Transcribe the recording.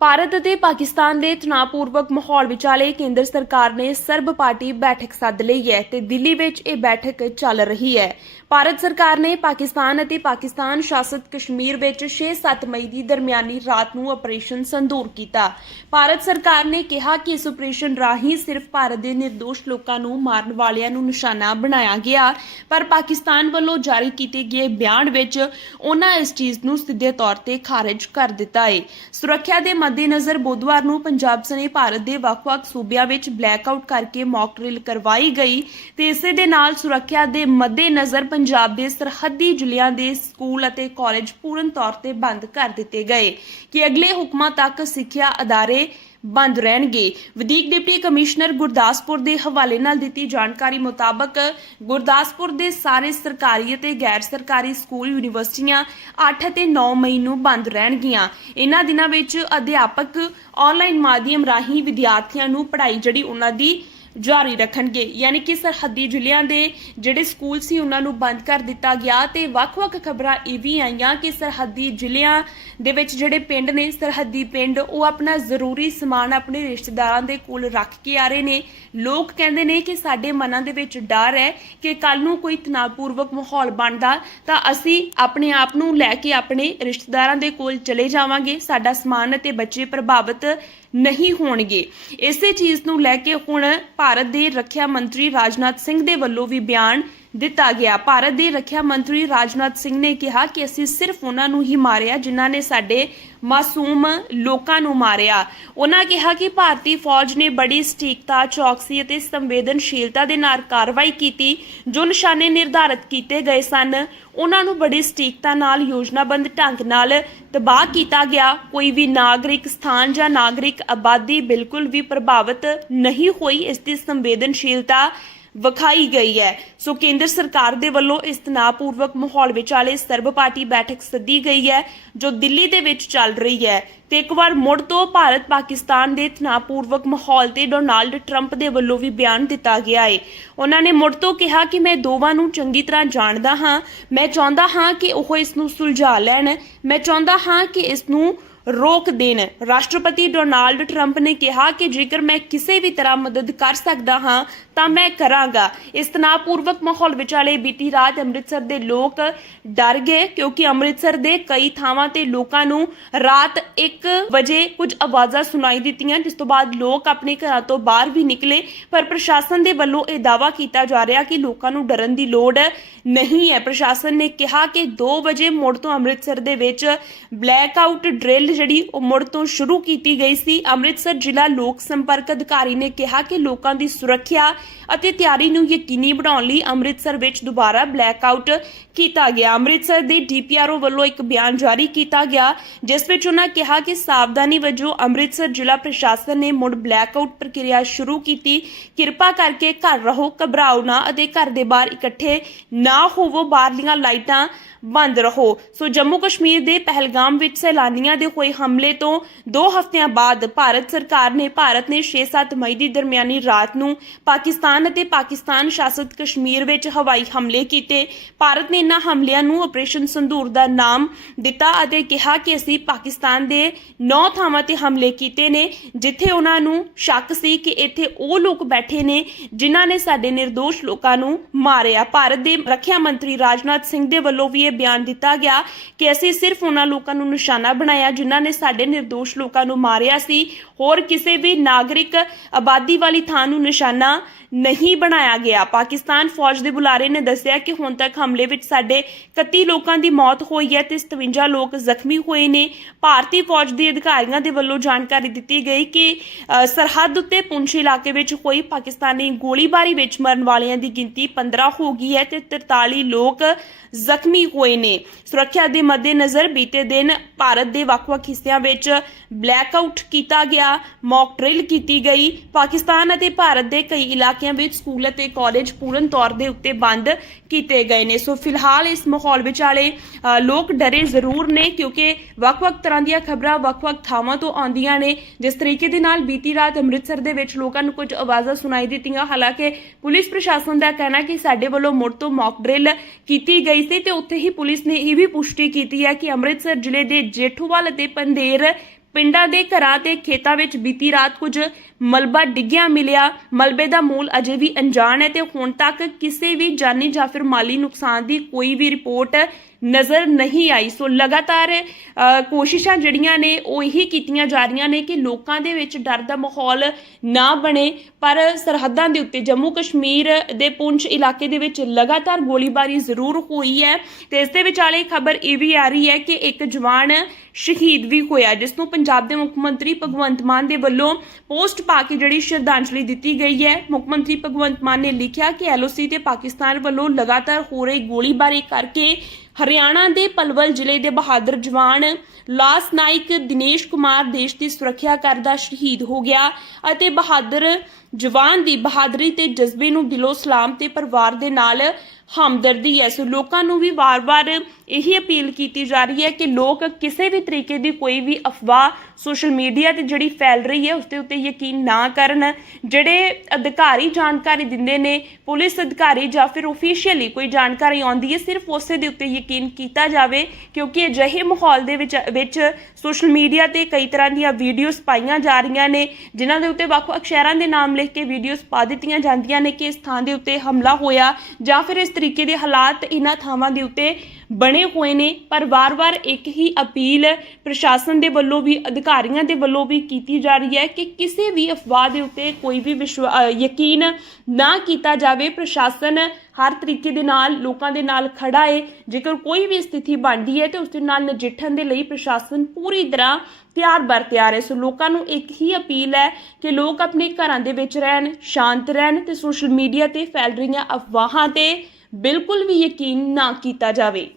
ਭਾਰਤ ਅਤੇ ਪਾਕਿਸਤਾਨ ਦੇ ਤਣਾਅਪੂਰਵਕ ਮਾਹੌਲ ਵਿਚਾਲੇ ਕੇਂਦਰ ਸਰਕਾਰ ਨੇ ਸਰਬ ਪਾਰਟੀ ਬੈਠਕ ਸੱਦ ਲਈ ਹੈ ਤੇ ਦਿੱਲੀ ਵਿੱਚ ਇਹ ਬੈਠਕ ਚੱਲ ਰਹੀ ਹੈ। ਭਾਰਤ ਸਰਕਾਰ ਨੇ ਪਾਕਿਸਤਾਨ ਅਤੇ ਪਾਕਿਸਤਾਨ ਸ਼ਾਸਿਤ ਕਸ਼ਮੀਰ ਵਿੱਚ 6-7 ਮਈ ਦੀ ਦਰਮਿਆਨੀ ਰਾਤ ਨੂੰ ਆਪਰੇਸ਼ਨ ਸੰਦੂਰ ਕੀਤਾ। ਭਾਰਤ ਸਰਕਾਰ ਨੇ ਕਿਹਾ ਕਿ ਇਸ ਆਪਰੇਸ਼ਨ ਰਾਹੀਂ ਸਿਰਫ ਭਾਰਤ ਦੇ ਨਿਰਦੋਸ਼ ਲੋਕਾਂ ਨੂੰ ਮਾਰਨ ਵਾਲਿਆਂ ਨੂੰ ਨਿਸ਼ਾਨਾ ਬਣਾਇਆ ਗਿਆ, ਪਰ ਪਾਕਿਸਤਾਨ ਵੱਲੋਂ ਜਾਰੀ ਕੀਤੇ ਗਏ ਬਿਆਨ ਵਿੱਚ ਉਹਨਾਂ ਇਸ ਚੀਜ਼ ਨੂੰ ਸਿੱਧੇ ਤੌਰ ਤੇ ਖਾਰਜ ਕਰ ਦਿੱਤਾ ਹੈ ਸੁਰੱਖਿਆ ਦੇ ਮੱਦੇਨਜ਼ਰ ਬੁੱਧਵਾਰ ਨੂੰ ਪੰਜਾਬ ਸਣੇ ਭਾਰਤ ਦੇ ਵੱਖ-ਵੱਖ ਸੂਬਿਆਂ ਵਿੱਚ ਬਲੈਕਆਊਟ ਕਰਕੇ ਮੌਕ ਡਰਿਲ ਕਰਵਾਈ ਗਈ ਤੇ ਇਸੇ ਦੇ ਨਾਲ ਸੁਰੱਖਿਆ ਦੇ ਮੱਦੇਨਜ਼ਰ ਪੰਜਾਬ ਦੇ ਸਰਹੱਦੀ ਜ਼ਿਲ੍ਹਿਆਂ ਦੇ ਸਕੂਲ ਅਤੇ ਕਾਲਜ ਪੂਰਨ ਤੌਰ ਤੇ ਬੰਦ ਕਰ ਦਿੱਤੇ ਗਏ। ਕਿ ਅਗਲੇ ਹੁਕਮਾਂ ਤੱਕ ਸਿੱਖਿਆ ਅਦਾਰੇ ਬੰਦ ਰਹਿਣਗੇ। ਵਧੀਕ ਡਿਪਟੀ ਕਮਿਸ਼ਨਰ ਗੁਰਦਾਸਪੁਰ ਦੇ ਹਵਾਲੇ ਨਾਲ ਦਿੱਤੀ ਜਾਣਕਾਰੀ ਮੁਤਾਬਕ ਗੁਰਦਾਸਪੁਰ ਦੇ ਸਾਰੇ ਸਰਕਾਰੀ ਅਤੇ ਗੈਰ ਸਰਕਾਰੀ ਸਕੂਲ, ਯੂਨੀਵਰਸਿਟੀਆਂ 8 ਅਤੇ 9 ਮਈ ਨੂੰ ਬੰਦ ਰਹਿਣਗੀਆਂ। ਇਹਨਾਂ ਦਿਨਾਂ ਵਿੱਚ ਅਧਿਆਪਕ ਆਨਲਾਈਨ ਮਾਧਿਅਮ ਰਾਹੀਂ ਵਿਦਿਆਰਥੀਆਂ ਨੂੰ ਪੜ੍ਹਾਈ ਜਿਹੜੀ ਉਹਨਾਂ ਦੀ ਜਾਰੀ ਰੱਖਣਗੇ। ਯਾਨੀ ਕਿ ਸਰਹੱਦੀ ਜ਼ਿਲ੍ਹਿਆਂ ਦੇ ਜਿਹੜੇ ਸਕੂਲ ਸੀ, ਉਹਨਾਂ ਨੂੰ ਬੰਦ ਕਰ ਦਿੱਤਾ ਗਿਆ ਤੇ ਵੱਖ-ਵੱਖ ਖਬਰਾਂ ਇਹ ਵੀ ਆਈਆਂ ਕਿ ਸਰਹੱਦੀ ਜ਼ਿਲ੍ਹਿਆਂ ਦੇ ਵਿੱਚ ਜਿਹੜੇ ਪਿੰਡ ਨੇ ਸਰਹੱਦੀ ਪਿੰਡ, ਉਹ ਆਪਣਾ ਜ਼ਰੂਰੀ ਸਮਾਨ ਆਪਣੇ ਰਿਸ਼ਤੇਦਾਰਾਂ ਦੇ ਕੋਲ ਰੱਖ ਕੇ ਆ ਰਹੇ ਨੇ। ਲੋਕ ਕਹਿੰਦੇ ਨੇ ਕਿ ਸਾਡੇ ਮਨਾਂ ਦੇ ਵਿੱਚ ਡਰ ਹੈ ਕਿ ਕੱਲ ਨੂੰ ਕੋਈ ਤਣਾਅਪੂਰਵਕ ਮਾਹੌਲ ਬਣਦਾ, ਤਾਂ ਅਸੀਂ ਆਪਣੇ ਆਪ ਨੂੰ ਲੈ ਕੇ ਆਪਣੇ ਰਿਸ਼ਤੇਦਾਰਾਂ ਦੇ ਕੋਲ ਚਲੇ ਜਾਵਾਂਗੇ। ਸਾਡਾ ਸਮਾਨ ਅਤੇ ਬੱਚੇ ਪ੍ਰਭਾਵਿਤ ਨਹੀਂ ਹੋਣਗੇ। ਇਸੇ ਚੀਜ਼ ਨੂੰ ਲੈ ਕੇ ਹੁਣ ਭਾਰਤ ਦੇ ਰੱਖਿਆ ਮੰਤਰੀ ਰਾਜਨਾਥ ਸਿੰਘ ਦੇ ਵੱਲੋਂ ਵੀ ਬਿਆਨ ਦਿੱਤਾ ਗਿਆ। ਭਾਰਤ ਦੇ ਰੱਖਿਆ ਮੰਤਰੀ ਰਾਜਨਾਥ ਸਿੰਘ ਨੇ ਕਿਹਾ ਕਿ ਅਸੀਂ ਸਿਰਫ ਉਹਨਾਂ ਨੂੰ ਹੀ ਮਾਰਿਆ ਜਿਨ੍ਹਾਂ ਨੇ ਸਾਡੇ ਮਾਸੂਮ ਲੋਕਾਂ ਨੂੰ ਮਾਰਿਆ। ਉਹਨਾਂ ਕਿਹਾ ਕਿ ਭਾਰਤੀ ਫੌਜ ਨੇ ਬੜੀ ਸਟੀਕਤਾ, ਚੌਕਸੀ ਅਤੇ ਸੰਵੇਦਨਸ਼ੀਲਤਾ ਦੇ ਨਾਲ ਕਾਰਵਾਈ ਕੀਤੀ, ਜੋ ਨਿਸ਼ਾਨੇ ਨਿਰਧਾਰਤ ਕੀਤੇ ਗਏ ਸਨ। ਉਹਨਾਂ ਨੂੰ ਬੜੀ ਸਟੀਕਤਾ ਨਾਲ ਯੋਜਨਾਬੰਦ ਢੰਗ ਨਾਲ ਤਬਾਹ ਕੀਤਾ ਗਿਆ। ਕੋਈ ਵੀ ਨਾਗਰਿਕ ਸਥਾਨ ਜਾਂ ਨਾਗਰਿਕ ਆਬਾਦੀ ਬਿਲਕੁਲ ਵੀ ਪ੍ਰਭਾਵਿਤ ਨਹੀਂ ਹੋਈ। ਇਸ ਦੀ ਸੰਵੇਦਨਸ਼ੀਲਤਾ ਵਿਖਾਈ ਗਈ ਹੈ। ਸੋ ਕੇਂਦਰ ਸਰਕਾਰ ਦੇ ਵੱਲੋਂ ਇਸ ਤਣਾਅਪੂਰਵਕ ਮਾਹੌਲ ਵਿਚਾਲੇ ਸਰਬ ਪਾਰਟੀ ਬੈਠਕ ਸੱਦੀ ਗਈ ਹੈ, ਜੋ ਦਿੱਲੀ ਦੇ ਵਿੱਚ ਚੱਲ ਰਹੀ ਹੈ। ਤੇ ਇੱਕ ਵਾਰ ਮੁੜ ਤੋਂ ਭਾਰਤ ਪਾਕਿਸਤਾਨ ਦੇ ਤਣਾਅਪੂਰਵਕ ਮਾਹੌਲ ਤੇ ਡੋਨਾਲਡ ਟਰੰਪ ਦੇ ਵੱਲੋਂ ਵੀ ਬਿਆਨ ਦਿੱਤਾ ਗਿਆ ਹੈ ਉਹਨਾਂ ਨੇ ਮੁੜ ਤੋਂ ਕਿਹਾ ਕਿ ਮੈਂ ਦੋਵਾਂ ਨੂੰ ਚੰਗੀ ਤਰ੍ਹਾਂ ਜਾਣਦਾ ਹਾਂ। ਮੈਂ ਚਾਹੁੰਦਾ ਹਾਂ ਕਿ ਉਹ ਇਸ ਨੂੰ ਸੁਲਝਾ ਲੈਣ। ਮੈਂ ਚਾਹੁੰਦਾ ਹਾਂ ਕਿ ਇਸ ਨੂੰ ਰੋਕ ਦੇਣ। ਰਾਸ਼ਟਰਪਤੀ ਡੋਨਾਲਡ ਟਰੰਪ ਨੇ ਕਿਹਾ ਕਿ ਜੇਕਰ ਮੈਂ ਕਿਸੇ ਵੀ ਤਰ੍ਹਾਂ ਮਦਦ ਕਰ ਸਕਦਾ ਹਾਂ ਤਾਂ ਮੈਂ ਕਰਾਂਗਾ। ਇਸ ਤਣਾਅਪੂਰਵਕ ਮਾਹੌਲ ਵਿਚਾਲੇ ਬੀਤੀ ਰਾਤ ਅੰਮ੍ਰਿਤਸਰ ਦੇ ਲੋਕ ਡਰ ਗਏ ਕਿਉਂਕਿ ਅੰਮ੍ਰਿਤਸਰ ਦੇ ਕਈ ਥਾਵਾਂ ਤੇ ਲੋਕਾਂ ਨੂੰ ਰਾਤ 1 ਵਜੇ ਕੁਝ ਆਵਾਜ਼ਾਂ ਸੁਣਾਈ ਦਿੱਤੀਆਂ, ਜਿਸ ਤੋਂ ਬਾਅਦ ਲੋਕ ਆਪਣੇ ਘਰਾਂ ਤੋਂ ਬਾਹਰ ਵੀ ਨਿਕਲੇ। ਪਰ ਪ੍ਰਸ਼ਾਸਨ ਦੇ ਵੱਲੋਂ ਇਹ ਦਾਅਵਾ ਕੀਤਾ ਜਾ ਰਿਹਾ ਕਿ ਲੋਕਾਂ ਨੂੰ ਡਰਨ ਦੀ ਲੋੜ ਨਹੀਂ ਹੈ। ਪ੍ਰਸ਼ਾਸਨ ਨੇ ਕਿਹਾ ਕਿ 2 ਵਜੇ ਮੁੜ ਤੋਂ ਅੰਮ੍ਰਿਤਸਰ ਦੇ ਵਿੱਚ ਬਲੈਕ ਆਊਟ ਡਰਿਲ ਜਿਹੜੀ, ਉਹ ਮੁੜ ਤੋਂ ਸ਼ੁਰੂ ਕੀਤੀ ਗਈ ਸੀ। ਅੰਮ੍ਰਿਤਸਰ ਜ਼ਿਲ੍ਹਾ ਲੋਕ ਸੰਪਰਕ ਅਧਿਕਾਰੀ ਨੇ ਕਿਹਾ ਕਿ ਲੋਕਾਂ ਦੀ ਸੁਰੱਖਿਆ ਅਤੇ ਤਿਆਰੀ ਨੂੰ ਯਕੀਨੀ ਬਣਾਉਣ ਲਈ ਅੰਮ੍ਰਿਤਸਰ ਵਿੱਚ ਦੁਬਾਰਾ ਬਲੈਕ ਕੀਤਾ ਗਿਆ। ਅੰਮ੍ਰਿਤਸਰ ਦੇ ਡੀਪੀਆਰਓ ਵੱਲੋਂ ਇੱਕ ਬਿਆਨ ਜਾਰੀ ਕੀਤਾ ਗਿਆ, ਜਿਸ ਵਿੱਚ ਉਹਨਾਂ ਕਿਹਾ ਕਿ ਸਾਵਧਾਨੀ ਵਜੋਂ ਅੰਮ੍ਰਿਤਸਰ ਜ਼ਿਲ੍ਹਾ ਪ੍ਰਸ਼ਾਸਨ ਨੇ ਮੁੜ ਬਲੈਕ ਪ੍ਰਕਿਰਿਆ ਸ਼ੁਰੂ ਕੀਤੀ। ਕਿਰਪਾ ਕਰਕੇ ਘਰ ਰਹੋ, ਘਬਰਾਓ ਨਾ ਅਤੇ ਘਰ ਦੇ ਬਾਹਰ ਇਕੱਠੇ ਨਾ ਹੋਵੋ, ਬਾਹਰਲੀਆਂ ਲਾਈਟਾਂ ਬੰਦ ਰਹੋ। ਸੋ ਜੰਮੂ ਕਸ਼ਮੀਰ ਦੇ ਪਹਿਲਗਾਮ ਵਿੱਚ ਸੈਲਾਨੀਆਂ ਦੇ ਹੋਏ ਹਮਲੇ ਤੋਂ 2 ਹਫ਼ਤਿਆਂ ਬਾਅਦ ਭਾਰਤ ਸਰਕਾਰ ਨੇ, ਭਾਰਤ ਨੇ 6-7 ਮਈ ਦੀ ਦਰਮਿਆਨੀ ਰਾਤ ਨੂੰ ਪਾਕਿਸਤਾਨ ਅਤੇ ਪਾਕਿਸਤਾਨ ਸ਼ਾਸਿਤ ਕਸ਼ਮੀਰ ਵਿੱਚ ਹਵਾਈ ਹਮਲੇ ਕੀਤੇ। ਭਾਰਤ ਨੇ ਇਨ੍ਹਾਂ ਹਮਲਿਆਂ ਨੂੰ ਆਪਰੇਸ਼ਨ ਸੰਧੂਰ ਦਾ ਨਾਮ ਦਿੱਤਾ ਅਤੇ ਕਿਹਾ ਕਿ ਅਸੀਂ ਪਾਕਿਸਤਾਨ ਦੇ 9 ਥਾਵਾਂ ਤੇ ਹਮਲੇ ਕੀਤੇ ਨੇ, ਜਿੱਥੇ ਉਹਨਾਂ ਨੂੰ ਸ਼ੱਕ ਸੀ ਕਿ ਇੱਥੇ ਉਹ ਲੋਕ ਬੈਠੇ ਨੇ ਜਿਨ੍ਹਾਂ ਨੇ ਸਾਡੇ નિર્ਦੋਸ਼ ਲੋਕਾਂ ਨੂੰ ਮਾਰਿਆ। ਭਾਰਤ ਦੇ ਰੱਖਿਆ ਮੰਤਰੀ ਰਾਜਨਾਥ ਸਿੰਘ ਦੇ ਵੱਲੋਂ ਵੀ ਇਹ ਬਿਆਨ ਦਿੱਤਾ ਗਿਆ ਕਿ ਅਸੀਂ ਸਿਰਫ ਉਹਨਾਂ ਲੋਕਾਂ ਨੂੰ ਨਿਸ਼ਾਨਾ ਬਣਾਇਆ ਜਿਨ੍ਹਾਂ ਨੇ ਸਾਡੇ નિર્ਦੋਸ਼ ਲੋਕਾਂ ਨੂੰ ਮਾਰਿਆ ਸੀ। ਹੋਰ ਕਿਸੇ ਵੀ ਨਾਗਰਿਕ ਆਬਾਦੀ ਵਾਲੀ ਥਾਂ ਨੂੰ ਨਿਸ਼ਾਨਾ ਨਹੀਂ ਬਣਾਇਆ ਗਿਆ। ਪਾਕਿਸਤਾਨ ਫੌਜ ਦੇ ਬੁਲਾਰੇ ਨੇ ਦੱਸਿਆ ਕਿ ਹੁਣ ਤੱਕ ਹਮਲੇ ਵਿੱਚ ਸਾਡੇ 31 ਲੋਕਾਂ ਦੀ ਮੌਤ ਹੋਈ ਹੈ ਤੇ 57 ਲੋਕ ਜ਼ਖਮੀ ਹੋਏ ਨੇ। ਭਾਰਤੀ ਫੌਜ ਦੇ ਅਧਿਕਾਰੀਆਂ ਦੇ ਵੱਲੋਂ ਜਾਣਕਾਰੀ ਦਿੱਤੀ ਗਈ ਕਿ ਸਰਹੱਦ ਉੱਤੇ ਪੁੰਛ ਇਲਾਕੇ ਵਿੱਚ ਹੋਈ ਪਾਕਿਸਤਾਨੀ ਗੋਲੀਬਾਰੀ ਵਿੱਚ ਮਰਨ ਵਾਲਿਆਂ ਦੀ ਗਿਣਤੀ 15 ਹੋ ਗਈ ਹੈ ਤੇ 43 ਲੋਕ ਜ਼ਖਮੀ ਹੋਏ ਨੇ। ਸੁਰੱਖਿਆ ਦੇ ਮੱਦੇਨਜ਼ਰ ਬੀਤੇ ਦਿਨ ਭਾਰਤ ਦੇ ਵੱਖ-ਵੱਖ ਹਿੱਸਿਆਂ ਵਿੱਚ ਬਲੈਕਆਊਟ ਕੀਤਾ ਗਿਆ, ਮੌਕ ਡਰਿਲ ਕੀਤੀ ਗਈ। ਪਾਕਿਸਤਾਨ ਅਤੇ ਭਾਰਤ ਦੇ ਕਈ ਇਲਾਕੇ ਇਲਾਕਿਆਂ ਵਿੱਚ ਸਕੂਲ ਅਤੇ ਕਾਲਜ ਪੂਰਨ ਤੌਰ ਦੇ ਉੱਤੇ ਬੰਦ ਕੀਤੇ ਗਏ ਨੇ। ਸੋ ਫਿਲਹਾਲ ਇਸ ਮਾਹੌਲ ਵਿਚਾਲੇ ਲੋਕ ਡਰੇ ਜ਼ਰੂਰ ਨੇ ਕਿਉਂਕਿ ਵੱਖ-ਵੱਖ ਤਰ੍ਹਾਂ ਦੀਆਂ ਖਬਰਾਂ ਵੱਖ-ਵੱਖ ਥਾਵਾਂ ਤੋਂ ਆਉਂਦੀਆਂ ਨੇ। ਜਿਸ ਤਰੀਕੇ ਦੇ ਨਾਲ ਬੀਤੀ ਰਾਤ ਅੰਮ੍ਰਿਤਸਰ ਦੇ ਵਿੱਚ ਲੋਕਾਂ ਨੂੰ ਕੁਝ ਆਵਾਜ਼ਾਂ ਸੁਣਾਈ ਦਿੱਤੀਆਂ। ਹਾਲਾਂਕਿ ਪੁਲਿਸ ਪ੍ਰਸ਼ਾਸਨ ਦਾ ਕਹਿਣਾ ਕਿ ਸਾਡੇ ਵੱਲੋਂ ਮੁੜ ਤੋਂ ਮੌਕ ਡਰਿਲ ਕੀਤੀ ਗਈ ਸੀ ਤੇ ਉੱਥੇ ਹੀ ਪੁਲਿਸ ਨੇ ਇਹ ਵੀ ਪੁਸ਼ਟੀ ਕੀਤੀ ਹੈ ਕਿ ਅੰਮ੍ਰਿਤਸਰ ਜ਼ਿਲ੍ਹੇ ਦੇ ਜੇਠੂਵਾਲ ਅਤੇ ਪੰਦੇਰ ਪਿੰਡਾਂ ਦੇ ਘਰਾਂ ਤੇ ਖੇਤਾਂ ਵਿੱਚ ਬੀਤੀ ਰਾਤ ਕੁਝ ਮਲਬਾ ਡਿੱਗਿਆ ਮਿਲਿਆ। ਮਲਬੇ ਦਾ ਮੂਲ ਅਜੇ ਵੀ ਅਣਜਾਣ ਹੈ ਤੇ ਹੁਣ ਤੱਕ ਕਿਸੇ ਵੀ ਜਾਨੀ ਜਾਂ ਫਿਰ ਮਾਲੀ ਨੁਕਸਾਨ ਦੀ ਕੋਈ ਵੀ ਰਿਪੋਰਟ ਨਜ਼ਰ ਨਹੀਂ ਆਈ। ਸੋ ਲਗਾਤਾਰ ਕੋਸ਼ਿਸ਼ਾਂ ਜਿਹੜੀਆਂ ਨੇ, ਉਹ ਇਹੀ ਕੀਤੀਆਂ ਜਾ ਰਹੀਆਂ ਨੇ ਕਿ ਲੋਕਾਂ ਦੇ ਵਿੱਚ ਡਰ ਦਾ ਮਾਹੌਲ ਨਾ ਬਣੇ। ਪਰ ਸਰਹੱਦਾਂ ਦੇ ਉੱਤੇ, ਜੰਮੂ ਕਸ਼ਮੀਰ ਦੇ ਪੁੰਛ ਇਲਾਕੇ ਦੇ ਵਿੱਚ ਲਗਾਤਾਰ ਗੋਲੀਬਾਰੀ ਜ਼ਰੂਰ ਹੋਈ ਹੈ। ਤੇ ਇਸ ਦੇ ਵਿਚਾਲੇ ਖਬਰ ਇਹ ਵੀ ਆ ਰਹੀ ਹੈ ਕਿ ਇੱਕ ਜਵਾਨ ਸ਼ਹੀਦ ਵੀ ਹੋਇਆ, ਜਿਸ ਨੂੰ ਪੰਜਾਬ ਦੇ ਮੁੱਖ ਮੰਤਰੀ ਭਗਵੰਤ ਮਾਨ ਦੇ ਵੱਲੋਂ ਪੋਸਟ ਪਾ ਕੇ ਜਿਹੜੀ ਸ਼ਰਧਾਂਜਲੀ ਦਿੱਤੀ ਗਈ ਹੈ। ਮੁੱਖ ਮੰਤਰੀ ਭਗਵੰਤ ਮਾਨ ਨੇ ਲਿਖਿਆ ਕਿ ਐਲਓਸੀ ਤੇ ਪਾਕਿਸਤਾਨ ਵੱਲੋਂ ਲਗਾਤਾਰ ਹੋ ਰਹੀ ਗੋਲੀਬਾਰੀ ਕਰਕੇ ਹਰਿਆਣਾ ਦੇ ਪਲਵਲ ਜ਼ਿਲ੍ਹੇ ਦੇ ਬਹਾਦਰ ਜਵਾਨ ਲਾਸ ਨਾਇਕ ਦਿਨੇਸ਼ ਕੁਮਾਰ ਦੇਸ਼ ਦੀ ਸੁਰੱਖਿਆ ਕਰਦਾ ਸ਼ਹੀਦ ਹੋ ਗਿਆ ਅਤੇ ਬਹਾਦਰ ਜਵਾਨ ਦੀ ਬਹਾਦਰੀ ਤੇ ਜਜ਼ਬੇ ਨੂੰ ਦਿਲੋਂ ਸਲਾਮ ਤੇ ਪਰਿਵਾਰ ਦੇ ਨਾਲ ਹਮਦਰਦੀ ਹੈ। ਸੋ ਲੋਕਾਂ ਨੂੰ ਵੀ ਵਾਰ-ਵਾਰ ਇਹੀ ਅਪੀਲ ਕੀਤੀ ਜਾ ਰਹੀ ਹੈ ਕਿ ਲੋਕ ਕਿਸੇ ਵੀ ਤਰੀਕੇ ਦੀ ਕੋਈ ਵੀ ਅਫਵਾਹ ਸੋਸ਼ਲ ਮੀਡੀਆ ਤੇ ਜਿਹੜੀ ਫੈਲ ਰਹੀ ਹੈ, ਉਸ ਦੇ ਉੱਤੇ ਯਕੀਨ ਨਾ ਕਰਨ। ਜਿਹੜੇ ਅਧਿਕਾਰੀ ਜਾਣਕਾਰੀ ਦਿੰਦੇ ਨੇ, ਪੁਲਿਸ ਅਧਿਕਾਰੀ ਜਾਂ ਫਿਰ ਅਫੀਸ਼ੀਅਲੀ ਕੋਈ ਜਾਣਕਾਰੀ ਆਉਂਦੀ ਹੈ, ਸਿਰਫ ਉਸੇ ਦੇ ਉੱਤੇ ਯਕੀਨ ਕੀਤਾ ਜਾਵੇ, ਕਿਉਂਕਿ ਅਜਿਹੇ ਮਾਹੌਲ ਦੇ ਵਿੱਚ ਵਿੱਚ ਸੋਸ਼ਲ ਮੀਡੀਆ ਤੇ ਕਈ ਤਰ੍ਹਾਂ ਦੀਆਂ ਵੀਡੀਓਜ਼ ਪਾਈਆਂ ਜਾ ਰਹੀਆਂ ਨੇ, ਜਿਨ੍ਹਾਂ ਦੇ ਉੱਤੇ ਵੱਖ-ਵੱਖ ਸ਼ਹਿਰਾਂ ਦੇ ਨਾਮ ਲਿਖ ਕੇ ਵੀਡੀਓਜ਼ ਪਾ ਦਿੱਤੀਆਂ ਜਾਂਦੀਆਂ ਨੇ ਕਿ ਇਸ ਥਾਂ ਦੇ ਉੱਤੇ ਹਮਲਾ ਹੋਇਆ ਜਾਂ ਫਿਰ ਇਸ ਤਰੀਕੇ ਦੇ ਹਾਲਾਤ ਇਹਨਾਂ ਥਾਵਾਂ ਦੇ ਉੱਤੇ ਬਣੇ ਹੋਏ ਨੇ, ਪਰ ਵਾਰ-ਵਾਰ ਇੱਕ ਹੀ ਅਪੀਲ ਪ੍ਰਸ਼ਾਸਨ ਦੇ ਵੱਲੋਂ ਵੀ, ਅਧਿਕਾਰੀਆਂ ਦੇ ਵੱਲੋਂ ਵੀ ਕੀਤੀ ਜਾ ਰਹੀ ਹੈ ਕਿ ਕਿਸੇ ਵੀ ਅਫਵਾਹ ਦੇ ਉੱਤੇ ਕੋਈ ਵੀ ਵਿਸ਼ਵਾ- ਯਕੀਨ ਨਾ ਕੀਤਾ ਜਾਵੇ। ਪ੍ਰਸ਼ਾਸਨ ਹਰ ਤਰੀਕੇ ਦੇ ਨਾਲ, ਲੋਕਾਂ ਦੇ ਨਾਲ ਖੜਾ ਹੈ ਜੇਕਰ ਕੋਈ ਵੀ ਸਥਿਤੀ ਬਣਦੀ ਹੈ ਤੇ ਉਸ ਦੇ ਨਾਲ ਨਜਿੱਠਣ ਦੇ ਲਈ ਪ੍ਰਸ਼ਾਸਨ ਪੂਰੀ ਤਰ੍ਹਾਂ ਤਿਆਰ ਬਰ ਤਿਆਰ ਹੈ। ਸੋ ਲੋਕਾਂ ਨੂੰ ਇੱਕ ਹੀ ਅਪੀਲ ਹੈ ਕਿ ਲੋਕ ਆਪਣੇ ਘਰਾਂ ਦੇ ਵਿੱਚ ਰਹਿਣ, ਸ਼ਾਂਤ ਰਹਿਣ ਤੇ ਸੋਸ਼ਲ ਮੀਡੀਆ ਤੇ ਫੈਲ ਰਹੀਆਂ ਅਫਵਾਹਾਂ ਤੇ ਬਿਲਕੁਲ ਵੀ ਯਕੀਨ ਨਾ ਕੀਤਾ ਜਾਵੇ।